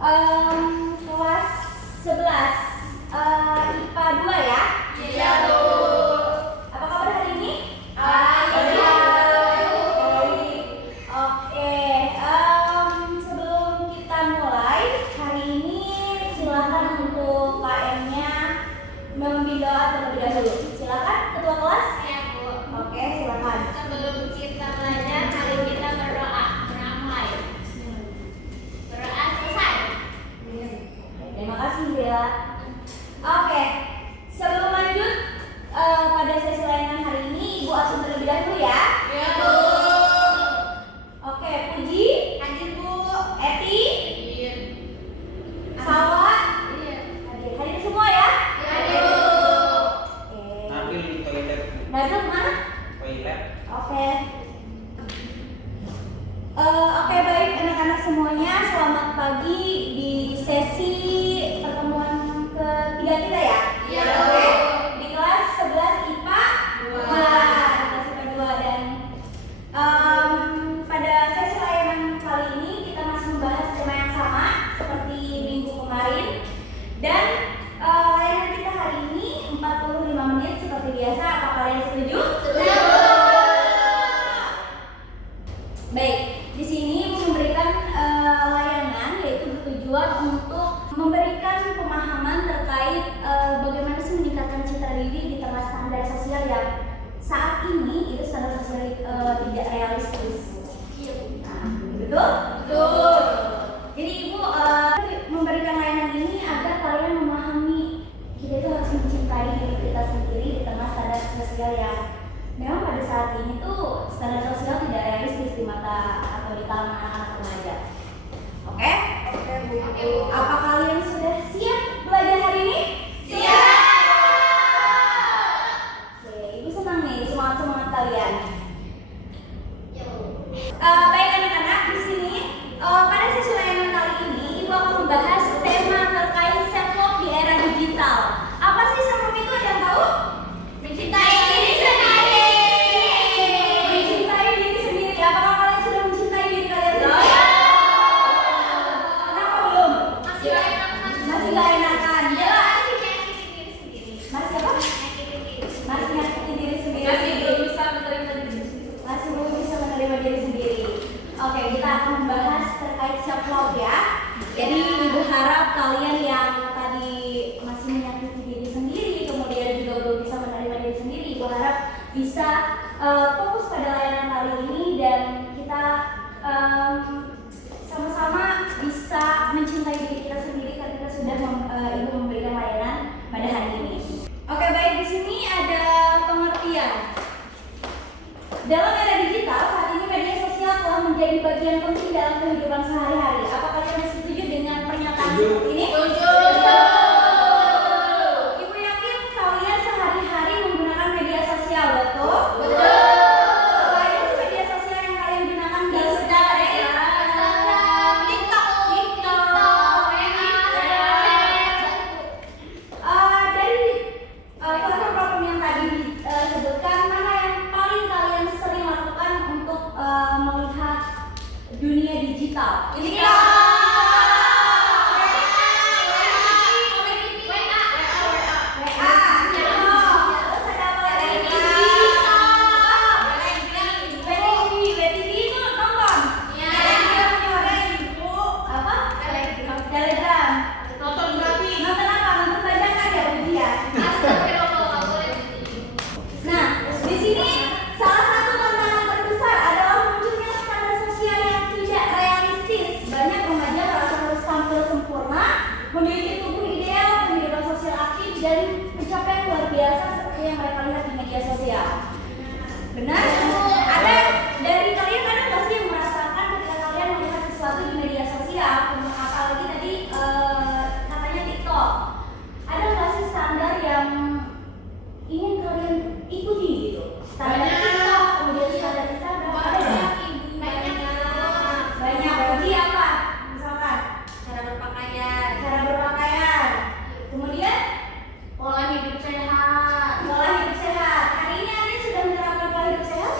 Kelas 11 IPA 2 ya? Iya, Bu. Apa kabar hari ini? Baik. Oke, sebelum kita mulai hari ini silakan untuk KM-nya memimpin doa terlebih dahulu. Silakan Ketua kelas. Iya, Bu. Oke, silakan. Sebelum kita belajar, mari kita berdoa. Beramai. Berdoa selesai. Terima kasih ya. Oke, sebelum lanjut pada sesi layanan hari ini, Ibu absen terlebih dahulu ya. Iya, Bu. Oke, Puji, Hadir, Bu. Eti, Hadir. Salwa, Iya. hadir semua ya. Hadir, Bu. Oke. Nabil di toilet. Nabil kemana? Toilet. Oke. Oke, baik anak-anak semuanya, selamat pagi di sesi pertemuan ketiga kita ya. Iya. Oke. Di kelas 11 IPA 2. Kelas IPA 2 dan pada sesi layanan kali ini kita masih membahas tema yang sama seperti minggu kemarin dan layanan kita hari ini 45 menit seperti biasa. Apa kalian setuju? Setuju. Baik, di sini memberikan layanan yaitu bertujuan untuk memberikan pemahaman terkait bagaimana sih meningkatkan citra diri di tengah standar sosial yang saat ini itu standar sosial tidak realistis. Nah, betul? Betul. Jadi Ibu memberikan layanan ini agar kalian memahami kita itu harus mencintai diri kita sendiri di tengah standar sosial yang memang pada saat ini tuh standar sosial tidak realistis di mata atau di kalangan anak-anak remaja. Oke? Oke, Bu. Apa kalian sudah siap belajar hari ini? Siap. Oke, Ibu senang nih semangat kalian. Yo. Baik anak-anak, di sini pada sesi layanan kali ini Ibu akan membahas tema terkait self love di era digital. Apa sih self love itu? Ada yang tahu? Mencintai diri sendiri. Mencintai diri sendiri. Apakah kalian sudah mencintai diri kalian sendiri? Kenapa belum? Masih enak, Masih gak enakan. Jelas. Masih nyakitin diri sendiri. Masih apa? Nyakitin diri. Masih nyakitin diri sendiri. Masih belum bisa menerima diri sendiri. Masih belum bisa menerima diri sendiri. Oke, kita akan membahas terkait self love ya. Jadi Ibu harap kalian yang tadi masih menyakiti diri sendiri, kemudian juga belum bisa menerima diri sendiri, Ibu harap bisa fokus pada layanan kali ini dan kita sama-sama bisa mencintai diri kita sendiri karena kita sudah Ibu memberikan layanan pada hari ini. Oke, baik, di sini ada pengertian. Dalam era digital, saat ini media sosial telah menjadi bagian penting dalam kehidupan sehari-hari. Apakah kalian setuju dengan pernyataan Setuju. seperti ini? Setuju. Ibu yakin kalian sehari-hari menggunakan media sosial, betul? Betul. Apa aja sih media sosial yang kalian gunakan di sehari-hari? Instagram, TikTok, Dari platform-platform yang tadi disebutkan, mana yang paling kalian sering lakukan untuk melihat dunia digital? memiliki tubuh ideal, kehidupan sosial aktif, dan pencapaian luar biasa seperti yang mereka lihat di media sosial. Benar? Ada dari kalian ada nggak sih yang merasakan ketika kalian melihat sesuatu di media sosial, apalagi tadi katanya TikTok, ada nggak sih standar yang ingin kalian ikuti gitu? Standar TikTok, kemudian standar Instagram, ada nggak? Banyak. Bagi apa? Misalkan Cara berpakaian, cara berpakaian, kemudian pola hidup sehat. pola hidup sehat. Hari ini Anda sudah menerapkan pola hidup sehat?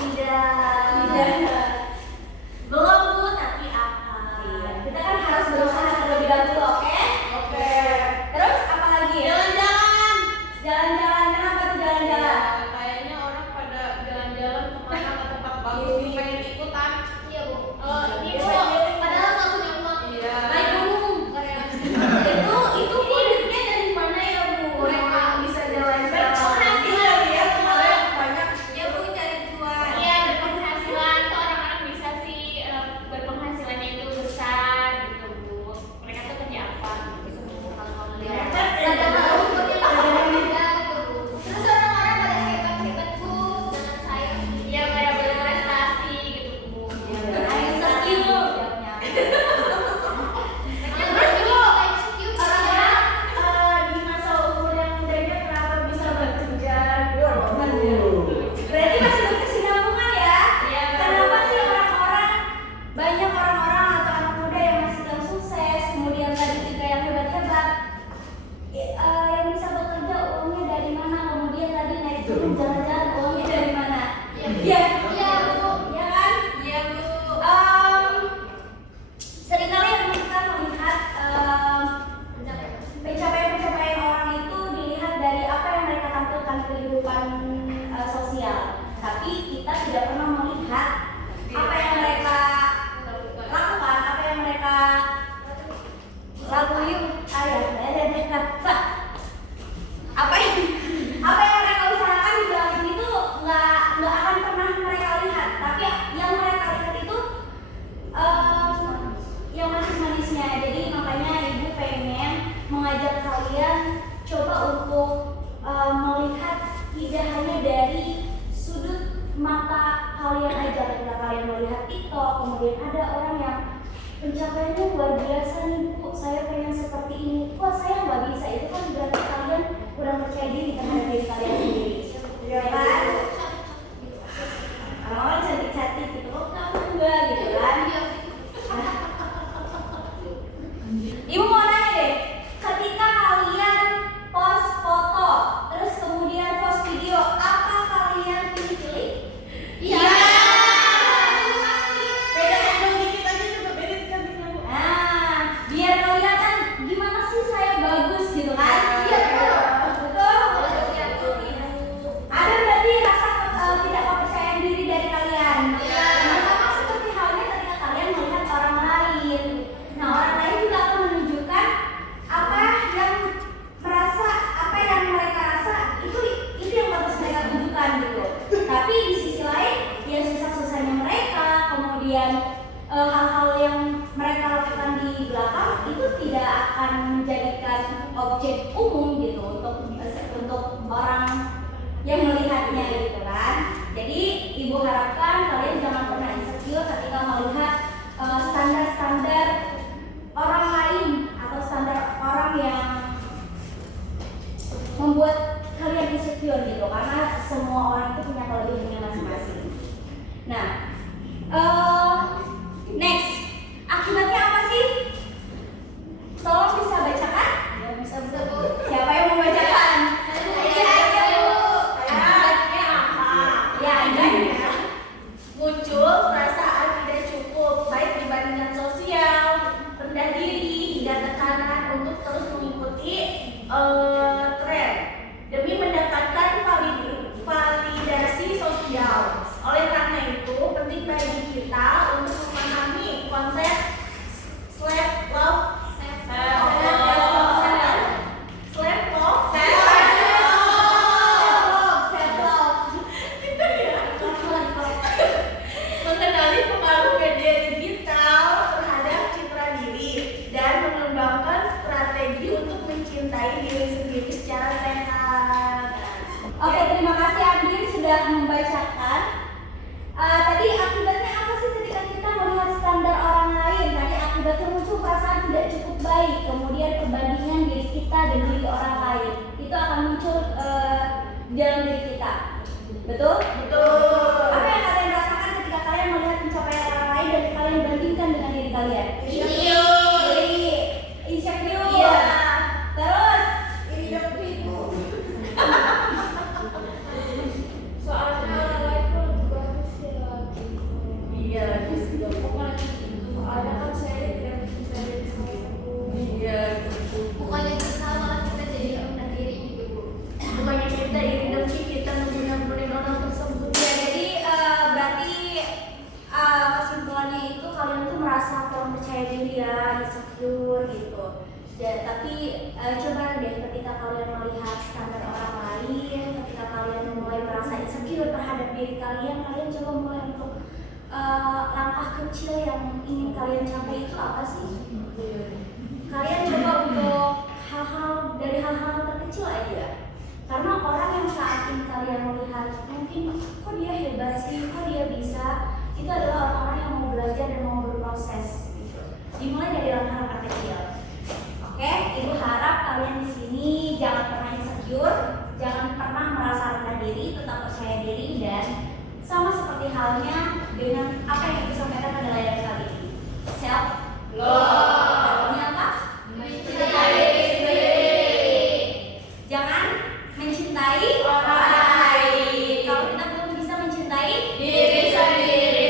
mata kalian aja ketika kalian melihat TikTok, kemudian ada orang yang pencapaiannya luar biasa nih Bu, saya pengen seperti ini. Wah saya nggak bisa, itu kan berarti kalian kurang percaya diri terhadap diri kalian sendiri. Ya kan? Orang-orang cantik-cantik gitu, kok kamu enggak gitu kan? Ibu mau nanya deh, ketika kalian post foto, terus kemudian post video, apa kalian pilih-pilih? Iya. Beda handle dikit aja juga beda cantiknya Bu. Nah, biar kelihatan gimana sih saya bagus gitu kan? Iya betul. Ada berarti rasa tidak kepercayaan diri dari kalian. Nah, sama seperti halnya ketika kalian melihat orang lain. Nah, orang lain juga akan menunjukkan apa yang mereka rasa itu yang harus mereka tunjukkan gitu. Tapi di sisi lain, ya susah-susahnya mereka, kemudian hal-hal yang mereka lakukan di belakang itu tidak akan menjadikan objek umum gitu untuk orang yang melihatnya gitu kan. Jadi ibu harapkan kalian jangan pernah insecure ketika melihat standar-standar orang lain atau standar orang yang membuat kalian insecure gitu, karena semua orang itu punya kelebihannya masing-masing. Nah, next, akibatnya apa sih? Tolong bisa bacakan? Ya bisa Bu. Siapa yang mau bacakan? Iya aja Bu. Akibatnya apa? Ya, akibatnya Muncul perasaan tidak cukup, baik dibandingkan sosial, rendah diri, hingga tekanan untuk terus mengikuti tren demi mendapatkan validasi sosial. Oleh karena itu, penting bagi kita untuk memahami konsep self-love, mengenali pengaruh media digital terhadap citra diri dan mengembangkan strategi untuk mencintai diri sendiri secara sehat. Oke, terima kasih Andin sudah membacakan. Tadi akibatnya apa sih ketika kita melihat standar orang lain? Tadi akibatnya muncul perasaan tidak cukup baik, kemudian perbandingan diri kita dan diri orang lain. Itu akan muncul di dalam diri kita. Betul? Betul. Apa yang kalian rasakan ketika kalian melihat pencapaian orang lain dan kalian bandingkan dengan diri kalian? Insecure. Iya. Terus? Soalnya lain pun bagus ya. Iya, soalnya kan saya tidak bisa jadi sama aku. Iya. Bukannya kita salah, kita jadi rendah diri gitu Bu. Bukannya kita iri dengki, kita mengguna-gunain orang tersebut. Ya, jadi berarti kesimpulannya itu kalian tuh merasa kurang percaya diri ya, insecure gitu. Ya, tapi coba deh ketika kalian melihat standar orang lain, ketika kalian mulai merasa insecure terhadap diri kalian, kalian coba mulai untuk langkah kecil yang ingin kalian capai itu apa sih? Kalian coba untuk dari hal-hal terkecil aja. Karena orang yang saat ini kalian melihat mungkin kok dia hebat sih, kok dia bisa, itu adalah orang-orang yang mau belajar dan mau berproses gitu. Dimulai dari langkah-langkah kecil. Oke, ibu harap kalian di sini jangan pernah insecure, jangan pernah merasa rendah diri, tetap percaya diri, dan sama seperti halnya dengan apa yang ibu sampaikan pada layar kali ini. Self love. Artinya apa? Mencintai diri sendiri. Jangan mencintai orang lain. Kalau kita belum bisa mencintai Diri sendiri.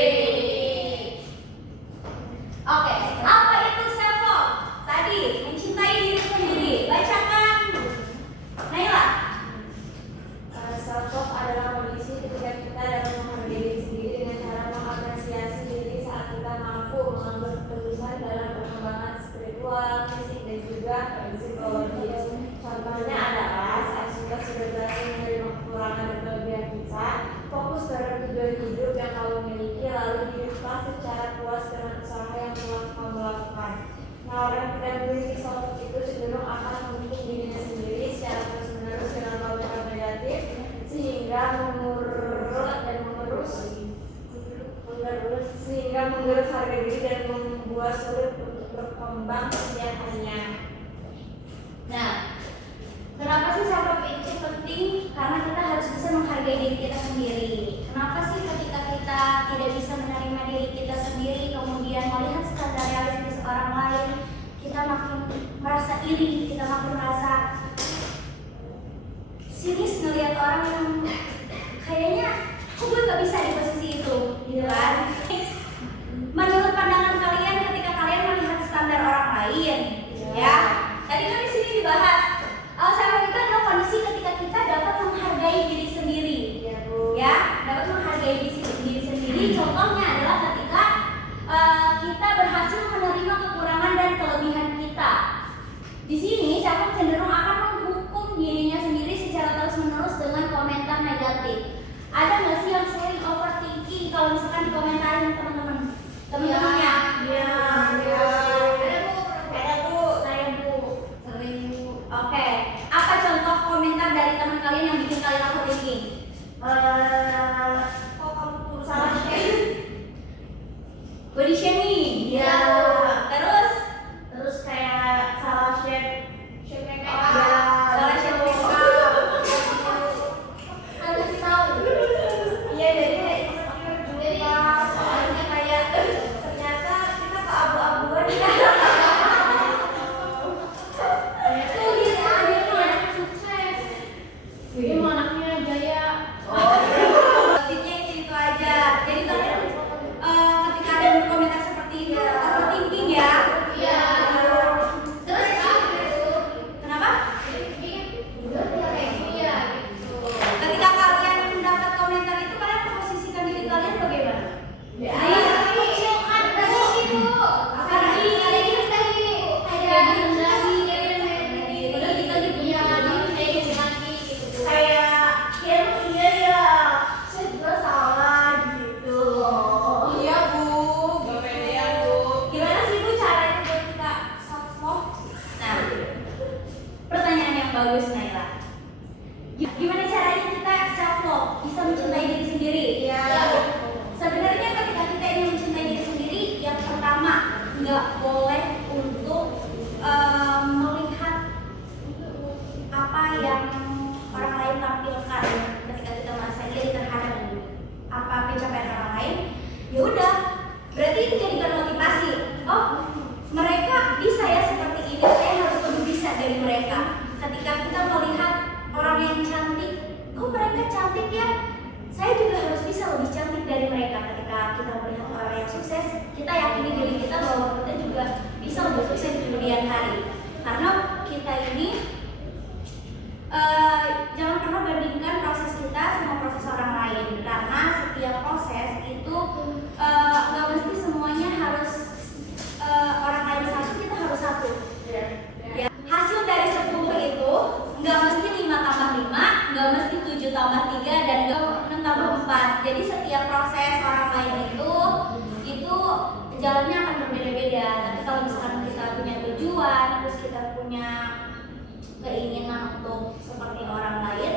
menggerus harga diri dan membuat sulit untuk berkembang setiap harinya. Nah, kenapa sih self-love itu penting? Karena kita harus bisa menghargai diri kita sendiri. Kenapa sih ketika kita tidak bisa menerima diri kita sendiri, kemudian melihat standar realistis orang lain, kita makin merasa iri, kita makin merasa sinis ngelihat orang yang kayaknya kok gue gak bisa di posisi itu, gitu kan? Menurut pandangan kalian ketika kalian melihat standar orang lain, ya, tadi kan di sini dibahas, self-love itu adalah kondisi ketika kita dapat menghargai diri sendiri, ya, dapat menghargai diri sendiri. Contohnya adalah ketika kita berhasil menerima kekurangan dan kelebihan kita. Di sini self-love cenderung akan menghukum dirinya sendiri secara terus-menerus dengan komentar negatif. Ada nggak sih yang sering overthinking kalau misalkan dikomentarin teman-temannya? Iya. Ada bu, saya bu, sering bu. Oke, apa contoh komentar dari teman kalian yang bikin kalian overthinking? Kok kamu salah share? Body shaming. Iya. Terus Kayak salah share. Share salah shaming. Ada sih tahu. Iya, jadi kayak insecure juga. Soalnya kayak ternyata kita keabu-abuan ya. Itu dia anak sukses. Ini mau anaknya Jaya. Tipsnya itu aja. Jadi kalian ketika ada komentar seperti itu, overthinking ya. Iya. Terus kenapa? Ketika kalian mendapat komentar itu, kalian memposisikan diri kalian bagaimana? Kayak iya ya, saya juga salah gitu. Iya bu, gimana sih bu caranya buat kita self love? Nah, pertanyaan yang bagus Naila. Gimana caranya kita self love bisa mencintai diri sendiri? Iya. Sebenarnya ketika kita ingin mencintai diri sendiri, yang pertama nggak boleh untuk melihat apa yang orang lain tampilkan ketika kita merasa iri terhadap apa pencapaian orang lain. Ya udah, berarti itu jadikan motivasi. Oh, mereka bisa ya seperti ini, saya harus lebih bisa dari mereka. Ketika kita melihat orang yang cantik, kok mereka cantik ya, saya juga harus bisa lebih cantik dari mereka. Ketika kita melihat orang yang sukses, kita yakini diri kita bahwa kita juga bisa lebih sukses di kemudian hari. Karena kita ini jangan pernah bandingkan proses kita sama proses orang lain, karena setiap proses itu nggak mesti semuanya harus orang lain satu, kita harus satu. Ya. Hasil dari 10 itu nggak mesti 5 tambah 5, nggak mesti 7 tambah 3, dan nggak 6 tambah 4. Jadi setiap proses orang lain itu jalannya akan berbeda-beda. Tapi kalau misalkan kita punya tujuan, terus kita punya keinginan untuk seperti orang lain,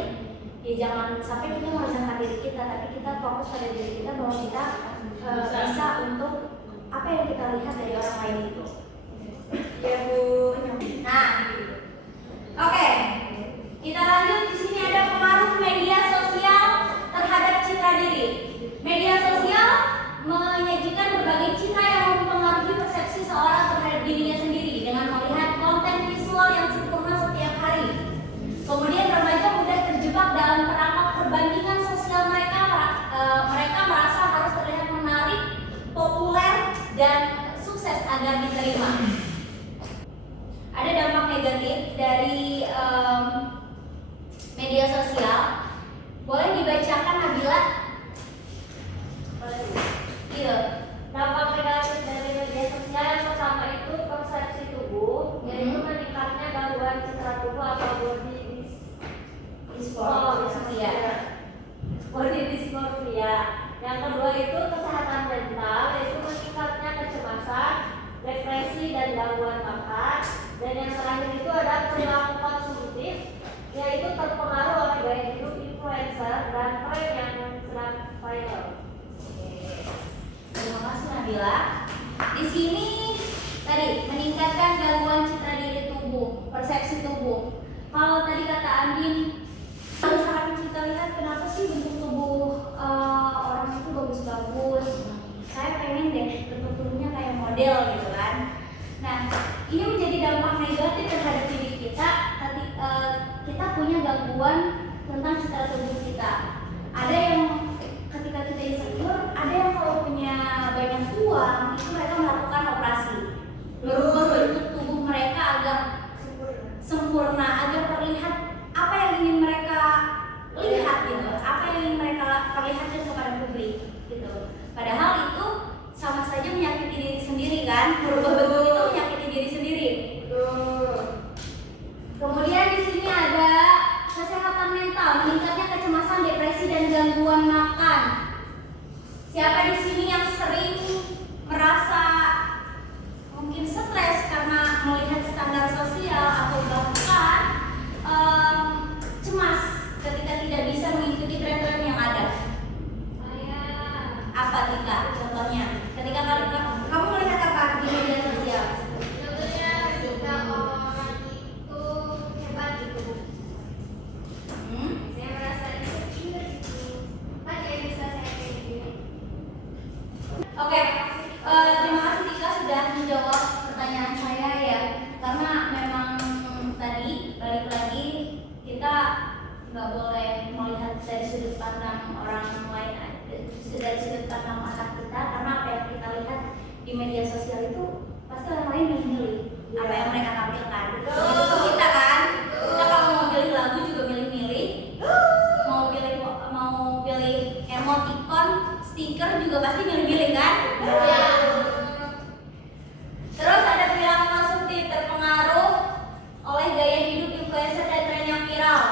ya jangan sampai kita merendahkan diri kita, tapi kita fokus pada diri kita bahwa kita bisa untuk apa yang kita lihat dari orang lain itu. Iya bu. Nah, oke, kita lanjut. Di sini ada pengaruh media sosial terhadap citra diri. Media sosial menyajikan berbagai citra yang mempengaruhi persepsi seorang terhadap dirinya sendiri dengan melihat konten visual yang sempurna setiap hari. Kemudian remaja mudah terjebak dalam perangkap perbandingan sosial mereka. Mereka merasa harus terlihat menarik, populer, dan sukses agar diterima. Ada dampak negatif dari media sosial. Boleh dibacakan Nabila? Iya. Dampak negatif dari media sosial yang pertama itu persepsi tubuh, yaitu meningkatnya gangguan citra tubuh atau body dysmorphia. Body dysmorphia. Yang kedua itu kesehatan mental, yaitu meningkatnya kecemasan, depresi, dan gangguan makan. Dan yang terakhir itu ada perilaku konsumtif, yaitu terpengaruh oleh gaya hidup influencer dan tren yang sedang viral. Terima makasih Nabila. Di sini tadi meningkatkan gangguan citra diri tubuh, persepsi tubuh. Kalau tadi kata Andin, kalau misalkan kita lihat kenapa sih bentuk tubuh orang itu bagus-bagus, saya pengen deh bentuk tubuhnya kayak model gitu kan. Nah, ini menjadi dampak negatif terhadap diri kita ketika kita punya gangguan tentang citra tubuh kita. Ada yang ketika kita insecure, ada yang kalau punya banyak uang itu mereka melakukan operasi, merubah bentuk tubuh mereka agar sempurna, agar terlihat apa yang ingin mereka lihat gitu, apa yang ingin mereka perlihatkan kepada publik gitu. Padahal itu sama saja menyakiti diri sendiri kan, merubah bentuk itu menyakiti diri sendiri. Kemudian di sini ada kesehatan mental, meningkatnya kecemasan, depresi dan gangguan makan. Siapa di sini yang sering merasa mungkin stres karena melihat standar sosial atau bahkan cemas ketika tidak bisa mengikuti tren-tren yang ada? Apa Tika? Contohnya, ketika kamu melihat apa di media sosial? Contohnya ketika orang itu hebat gitu. Saya merasa insecure gitu. Apa yang bisa saya kayak gini? Oke, terima kasih Tika sudah menjawab pertanyaan saya ya. Karena memang tadi balik lagi kita nggak boleh melihat dari sudut pandang orang lain, dari sudut pandang mata kita, karena apa yang kita lihat di media sosial itu pasti orang lain milih apa yang mereka tampilkan. Itu kita kan, kita kalau mau pilih lagu juga milih-milih, mau pilih emoticon, stiker juga pasti milih-milih kan? Terus ada perilaku konsumtif terpengaruh oleh gaya hidup influencer dan tren yang viral.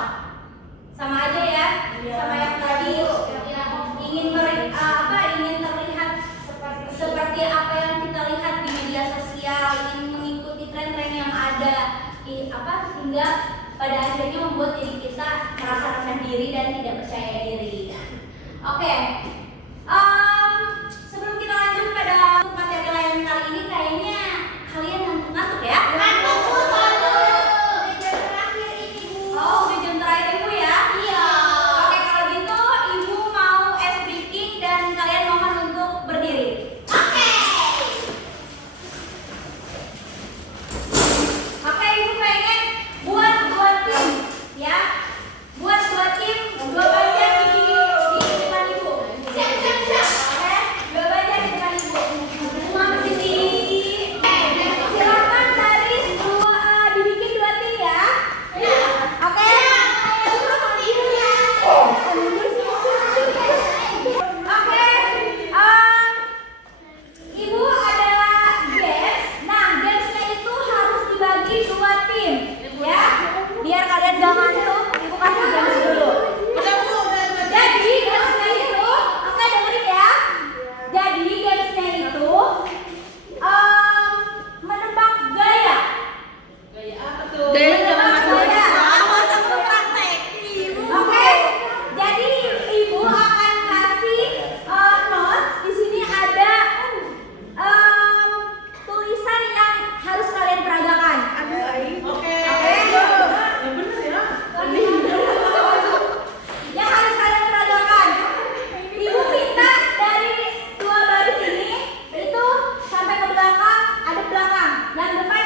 Sama aja ya, sama yang tadi ingin terlihat seperti apa yang kita lihat di media sosial, ingin mengikuti tren-tren yang ada, hingga pada akhirnya membuat diri kita merasa rendah diri dan tidak percaya diri. Oke. Sebelum kita lanjut pada materi lain kali ini, kayaknya kalian ngantuk-ngantuk ya? Ngantuk Oh, udah jam terakhir Ibu ya? Iya. Oke, kalau gitu Ibu mau ice breaking dan kalian mohon untuk berdiri. Oke, Ibu pengen buat 2 tim ya. Buat 2 tim, 2 bagian di depan Ibu. Siap. Oke, 2 bagian di depan Ibu. Semua berdiri. Silakan dari dibikin 2 tim ya. Oke. Oke. Ibu ada games. Nah, gamesnya itu harus dibagi 2 tim, ya. Biar kalian gak ngantuk, Ibu kasih games dulu. Jadi gamesnya itu, oke dengerin ya. Jadi gamesnya itu menebak gaya. Oke, jadi Ibu akan kasih notes. Di sini ada tulisan yang harus kalian peragakan. Oke. Yang harus kalian peragakan. Ibu minta dari 2 baris ini itu sampai ke belakang, ada belakang. Yang depan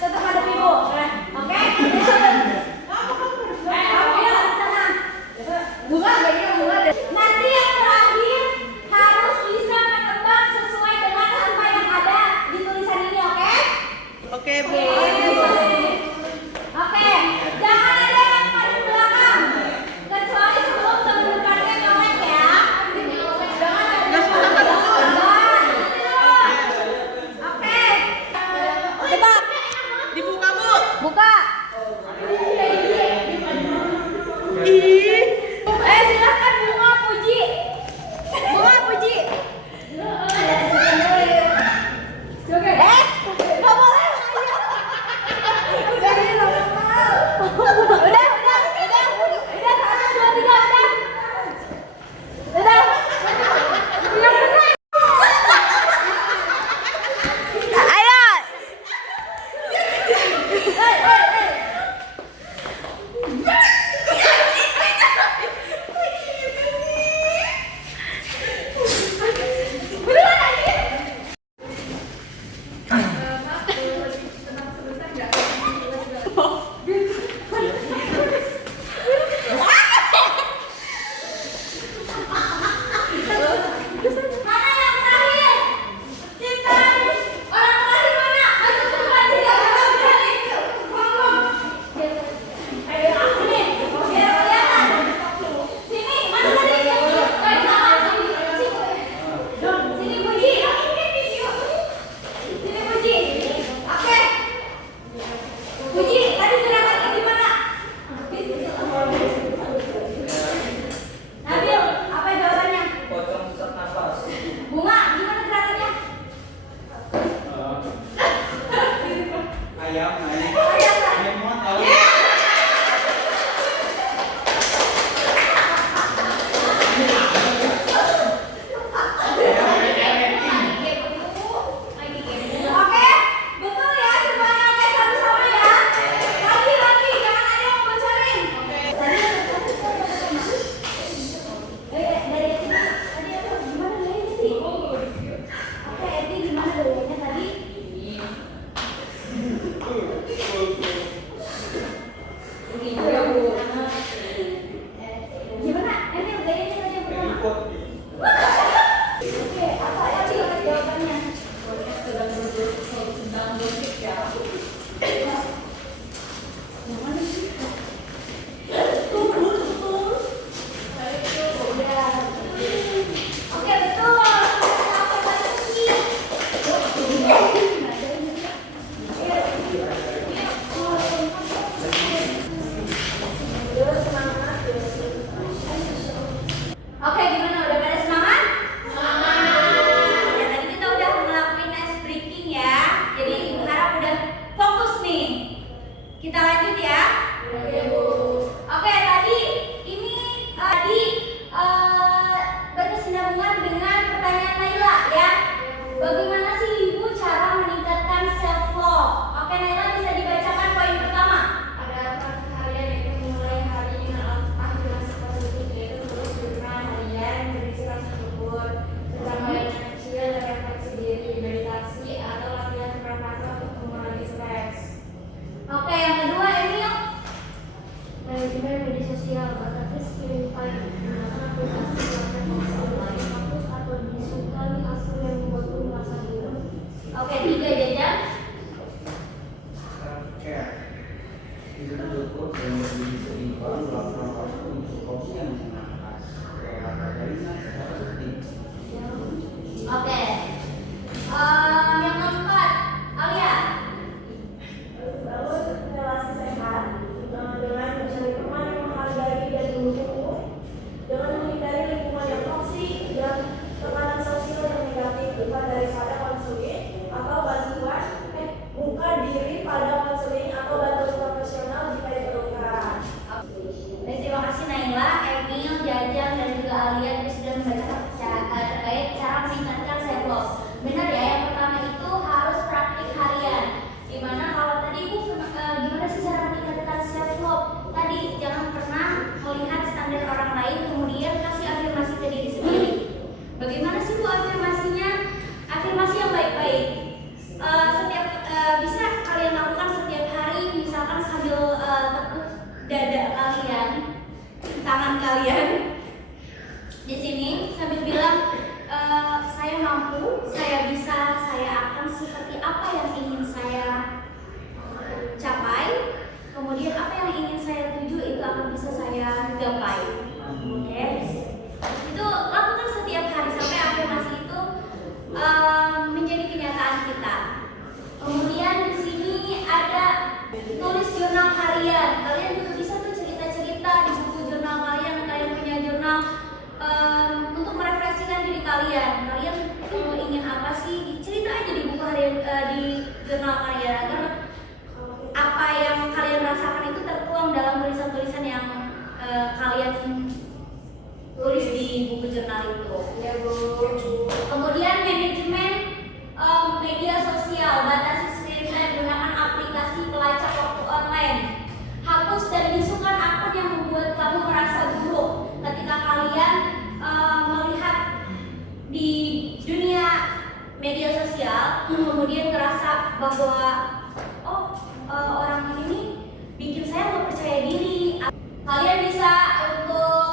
tetap ada Ibu. Oke? Nanti yang terakhir harus bisa menebak sesuai dengan apa yang ada di tulisan ini, oke? Oke, Bu. Oke, jangan ada yang paling belakang, kecuali sebelum teman depannya nyolek ya. Nggak susah kan, Bu? Oke, tebak. Dibuka, Bu. Buka. Silakan Bunga Puji. Nggak boleh. ayam naik. Ayam. Ayam muat tahu. Oke, betul ya semuanya. Oke, satu sama ya. Lagi, jangan ada yang bocorin. Tadi dari tadi apa? Gimana dari sih? Oke, Edi gimana dulunya tadi? Gimana? Emil gayanya tadi yang pertama. Ikut. Oke, apa tadi jawabannya? Yang mana sih? Betul. Udah. Oke, betul. Apa lagi? Oke, gimana? Udah pada semangat? Ya, tadi kita udah ngelakuin ice breaking ya. Jadi Ibu harap udah fokus nih. Kita lanjut ya. Oke, tadi ini berkesinambungan dengan pertanyaan Naila ya. Bagaimana sih Ibu cara meningkatkan self love? Oke, Naila bisa dibacakan poin pertama. Ada praktik harian yaitu memulai hari dengan afirmasi positif, yaitu terus jurnal harian berisi rasa syukur, pencapaian yang kecil dan refleksi diri, meditasi atau latihan pernafasan untuk mengurangi stres. Oke, yang kedua Emil. Manajemen media sosial, batasi screen time, menggunakan aplikasi yang online, hapus atau disukai akun yang membuatmu merasa bingung. Oke, tiga Jajan. Self-care. Itu cukup dan lebih seimbang melakukan waktu untuk hobi yang menyenangkan. Olahraga ringan secara rutin. Oke. Yang keempat, Alia. Bangun relasi sehat dengan mencari teman yang menghargai dan mendukungmu, dengan menghindari lingkungan yang toksik dan tekanan sosial yang negatif, bukan daripada konseling atau bantuan buka diri pada konseling atau bantuan profesional jika diperlukan. Baik, terima kasih Naila, Emil, Jajan, dan juga Alia yang sudah membacakan terkait cara meningkatkan self love. Benar ya, yang pertama itu harus praktik harian. Dimana kalau tadi Ibu gimana sih cara meningkatkan self love? Tadi jangan pernah melihat standar orang lain kemudian kasih afirmasi ke diri sendiri. Bagaimana sih Bu afirmasinya? Afirmasi yang baik-baik. Setiap bisa kalian lakukan setiap hari, misalkan sambil tepuk dada kalian, tangan kalian di sini sambil bilang saya mampu, saya bisa, saya akan seperti apa yang ingin saya capai, kemudian apa yang ingin saya tuju itu akan bisa saya gapai. Oke, itu lakukan setiap hari sampai afirmasi itu menjadi kenyataan kita. Kemudian di sini ada tulis jurnal harian. Kalian juga bisa tuh cerita-cerita di buku jurnal kalian. Kalian punya jurnal untuk merefleksikan diri kalian. Kalian ingin apa sih? Cerita aja di buku harian di jurnal kalian agar apa yang kalian rasakan itu tertuang dalam tulisan-tulisan yang kalian tulis di buku jurnal itu. Ya Bu. Kemudian manajemen media sosial, batasi screen time, gunakan aplikasi pelacak waktu online. Hapus dan bisukan akun yang membuat kamu merasa buruk ketika kalian melihat di dunia media sosial, kemudian ngerasa bahwa orang ini bikin saya nggak percaya diri. Kalian bisa untuk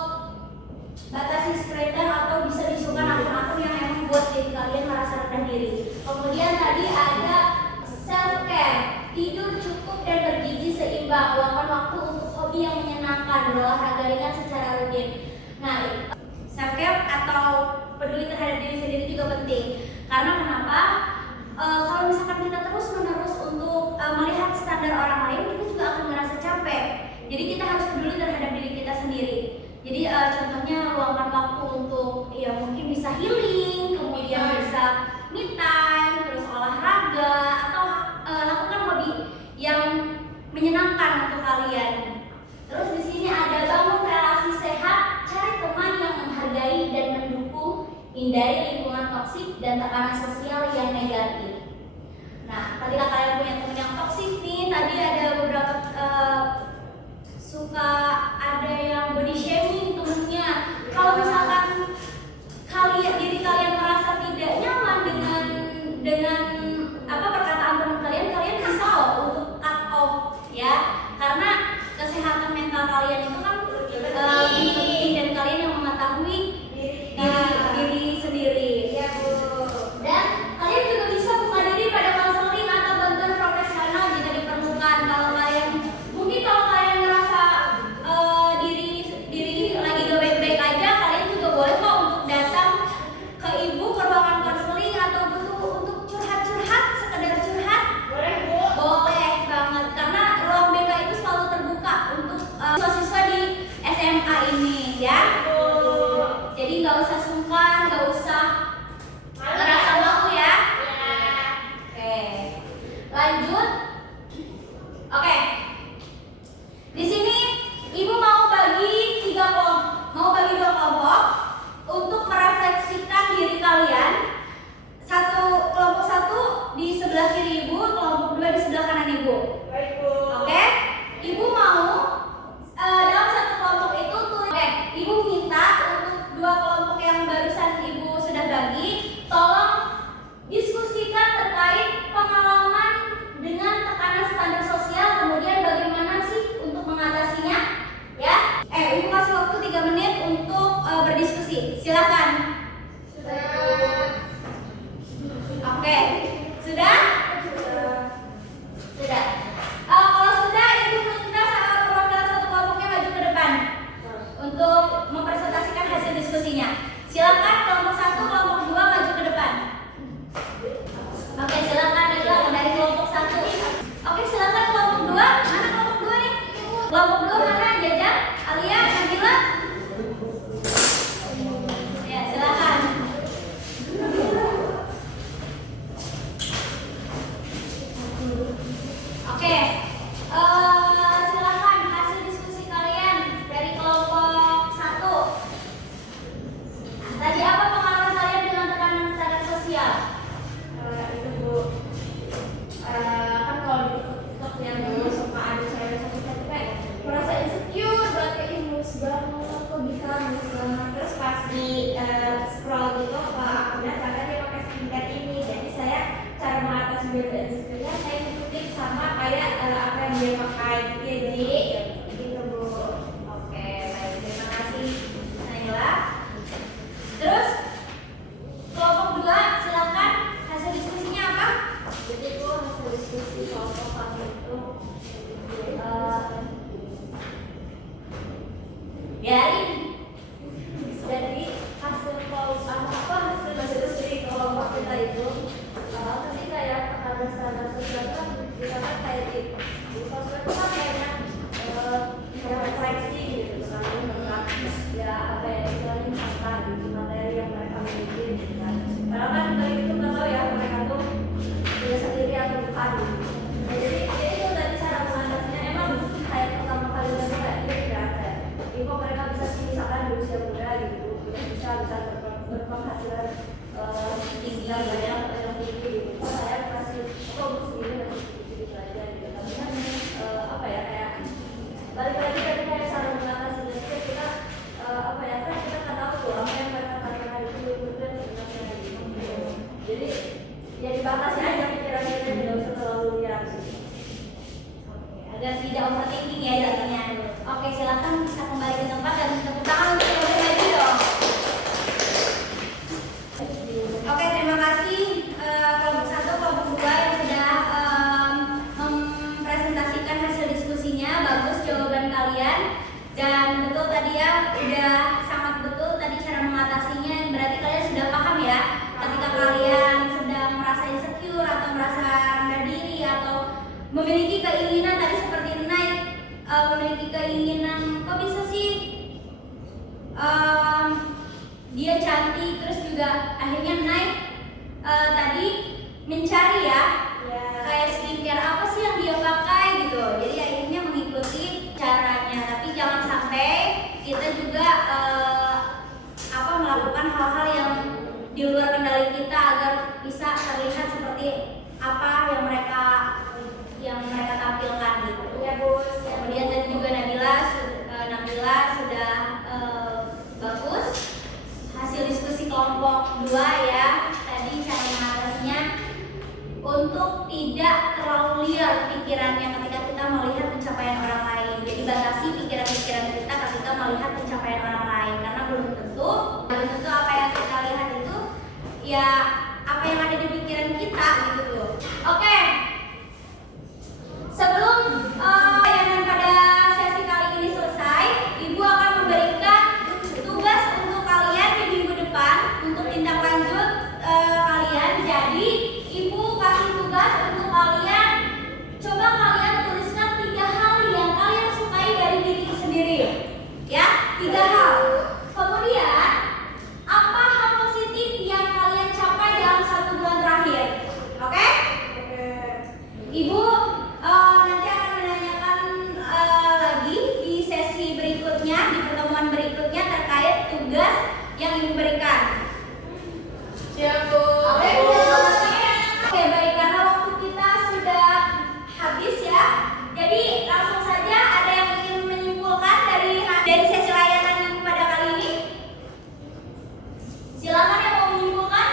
batasi screen time atau bisa bisukan akun-akun yang emang buat diri kalian merasa rendah diri. Kemudian tadi ada self care, tidur cukup dan bergizi seimbang, luangkan waktu untuk hobi yang menyenangkan, berolahraga ringan secara rutin. Nah, self care atau peduli terhadap diri sendiri juga penting. Karena kenapa? Kalau misalkan kita terus menerus untuk melihat standar orang lain, kita juga akan merasa capek. Jadi kita harus peduli terhadap diri kita sendiri. Jadi contohnya luangkan waktu untuk ya mungkin bisa healing, kemudian bisa me time, terus olahraga atau lakukan hobi ketika kalian punya temen yang toksik nih, tadi ada beberapa suka ada yang body shaming temennya. Kalau misalkan diri kalian merasa tidak nyaman dengan perkataan teman kalian, kalian bisa loh untuk cut off ya, karena kesehatan mental kalian itu kan lebih penting dan kalian yang mengetahui diri sendiri. Dan kalian juga bisa buka diri pada konseling atau bantuan profesional jika diperlukan. Kalau kalian ngerasa diri lagi gak baik-baik aja, kalian juga boleh kok untuk datang ke ibu ke ruangan konseling atau untuk curhat-curhat, sekedar curhat. Boleh banget, karena ruang BK itu selalu terbuka untuk siswa di SMA ini ya. Jadi nggak usah sungkan, nggak usah ngerasa malu ya. Oke, lanjut. Oke, di sini ibu mau bagi dua kelompok untuk merefleksikan diri kalian. Kelompok satu di sebelah kiri ibu, kelompok dua di sebelah kanan ibu. Oke, ibu mau dalam satu kelompok itu ibu minta untuk dua kelompok yang barusan ibu sudah bagi, tolong diskusikan terkait pengalaman dengan tekanan standar sosial, kemudian bagaimana sih untuk mengatasinya ya. Ibu kasih waktu 3 menit untuk berdiskusi, silakan. Oke, sudah? Sudah. Kalau sudah, ibu minta perwakilan satu kelompoknya maju ke depan untuk mempresentasikan hasil diskusinya. Silakan kelompok 1, kelompok 2 maju ke depan. Oke, silakan dari kelompok 1. Oke, silakan kelompok 2. Mana kelompok 2 nih? Kelompok 2 mana? Jajan, Alia, Nabila? Ya, silakan. Oke, silakan hasil diskusi kalian dari kelompok 1. Tadi apa pengalaman kalian dengan tekanan standar sosial? Itu Bu, kan kalau di TikTok yang dulu suka ada cewek kayak merasa insecure banget, kayak mulus banget, kok bisa mulus banget. Terus pas di scroll gitu ke akunnya ternyata dia pakai skincare ini. Jadi saya cara mengatasi beda insecure-nya saya ikutin sama kayak apa yang dia pakai gitu ya, jadi gitu Bu. Oke, baik, terima kasih Naila. Terus kelompok 2 silakan hasil diskusinya apa? Jadi Bu, hasil diskusi kelompok kami itu Biarin. jadi hasil diskusi kelompok kita itu ketika ya tekanan standar sosial kan kita kan kayak di sosmed itu kan kayaknya refleksi gitu kan, ya apa ya istilahnya misalkan materi yang mereka miliki gitu kan. Padahal kan dari itu nggak tahu ya mereka tuh punya sendiri atau bukan. Nah, jadi itu dari cara mengatasinya emang kayak pertama kali mereka kayak dia tidak ada. Jadi kok mereka bisa sih misalkan di usia muda gitu, bisa berpenghasilan tinggi banyak yang tinggi gitu. Kok saya masih sendiri masih sedikit aja gitu. Tapi kan apa ya kayak balik lagi tadi kayak cara mengatasinya itu kita apa ya kan kita nggak tahu tuh apa yang mereka katakan itu benar sebenarnya gitu. Jadi ya dibatasi aja pikirannya, tidak usah terlalu liar gitu. Agar tidak overthinking ya jadinya. Oke, silakan bisa kembali ke tempat dan tepuk tangan untuk yang lebih maju dong. Oke, terima kasih kelompok 1, kelompok 2 yang sudah mempresentasikan hasil diskusinya. Bagus jawaban kalian. Dan betul tadi ya, udah sangat betul tadi cara mengatasinya. Berarti kalian sudah paham ya, ketika kalian sedang merasa insecure atau merasa rendah diri atau memiliki keinginan tadi seperti naik, memiliki keinginan kok bisa sih dia cantik terus juga akhirnya naik, tadi mencari ya kayak skincare apa sih yang dia pakai gitu, jadi akhirnya mengikuti caranya. Tapi jangan sampai kita juga melakukan hal-hal yang di luar kendali kita agar bisa terlihat seperti apa yang mereka liar pikirannya ketika kita melihat pencapaian orang lain. Jadi batasi pikiran-pikiran kita ketika melihat pencapaian orang lain, karena belum tentu apa yang kita lihat itu ya apa yang ada di pikiran kita gitu tuh. Oke. Sebelum layanan pada sesi kali ini selesai, Ibu akan memberikan tugas untuk kalian di minggu depan untuk tindak lanjut kalian. Jadi Ibu kasih tugas untuk kalian, coba kalian tuliskan 3 hal yang kalian sukai dari diri sendiri, ya, 3 hal. Kemudian apa hal positif yang kalian capai dalam 1 bulan terakhir? Oke? Ibu nanti akan menanyakan lagi di sesi berikutnya, di pertemuan berikutnya terkait tugas yang Ibu berikan. Siap, Bu. Oke, baik, karena waktu kita sudah habis ya. Jadi langsung saja, ada yang ingin menyimpulkan dari sesi layanan Ibu pada kali ini? Silakan yang mau menyimpulkan.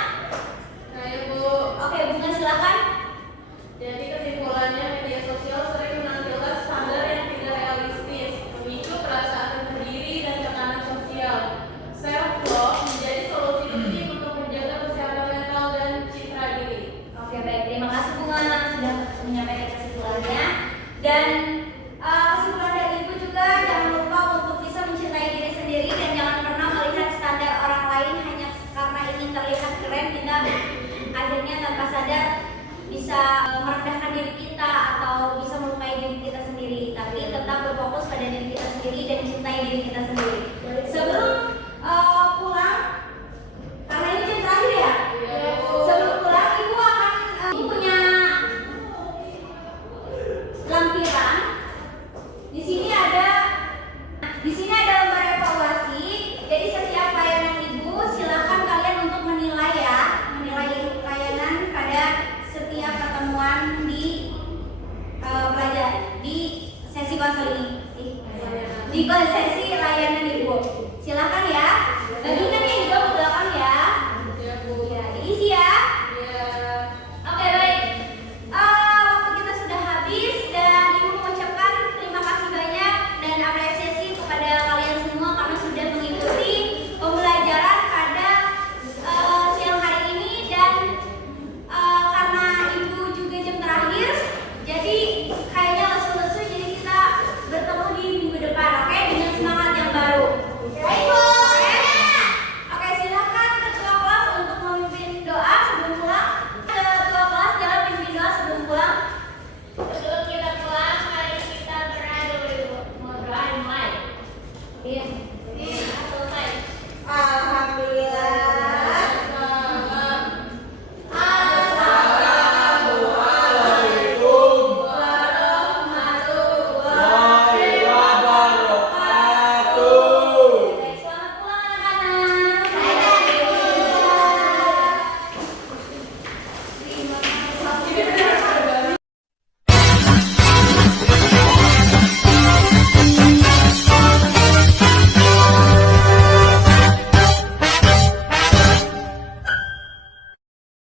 Saya, Bu. Oke, Bunga silakan. Jadi kesimpulannya, media sosial sering menampilkan standar yang tidak realistis, memicu perasaan rendah diri dan tekanan sosial. Self-love menjadi solusi penting untuk menjaga kesehatan mental dan citra diri. Oke, baik, terima kasih Bunga sudah menyampaikan kesimpulannya. Dan kesimpulan dari Ibu juga, jangan lupa untuk bisa mencintai diri sendiri dan jangan pernah melihat standar orang lain hanya karena ingin terlihat keren. Kita akhirnya tanpa sadar bisa merendahkan